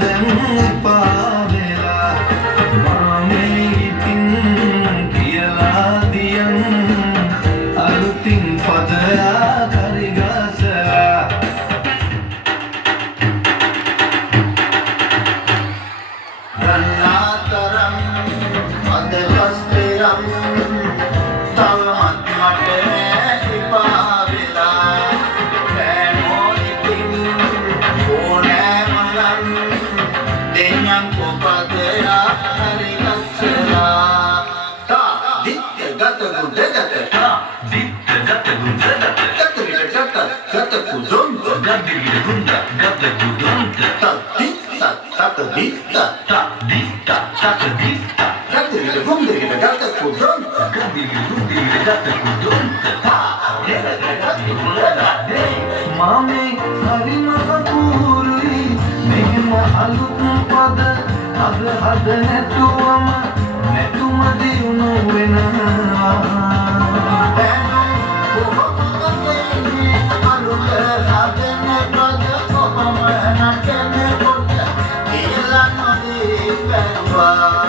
දැන් පාවෙලා මාමේ ඉතින් කියලා දියන් අලුතින් පදයා කරගසලා රන්නාතරම් අදවස්තරම් තවමත් මට එපා වෙලා බෑනෝ ඉතින් ඕනෑමලන් දෙන්නන් කොපදයා හරිගස්සලා තා දිත්‍ය ගත ගුඩ ගත දිත්ත ගත ගුඳ ගත කුදොන් ගද්දිවිද ගුඳ ගද්ද ගුදොන්ත තත් දිත්ත දිත්ත දිත්ත ගත ගුඳ ගත කුදොන් ගද්දිවිද ගත ගුදොන්ත මාමේ හරිම අපූරුයි මෙහෙම අලුත් පද අද හද නැතුවම නැතුම දියුණු වෙනවා Wow.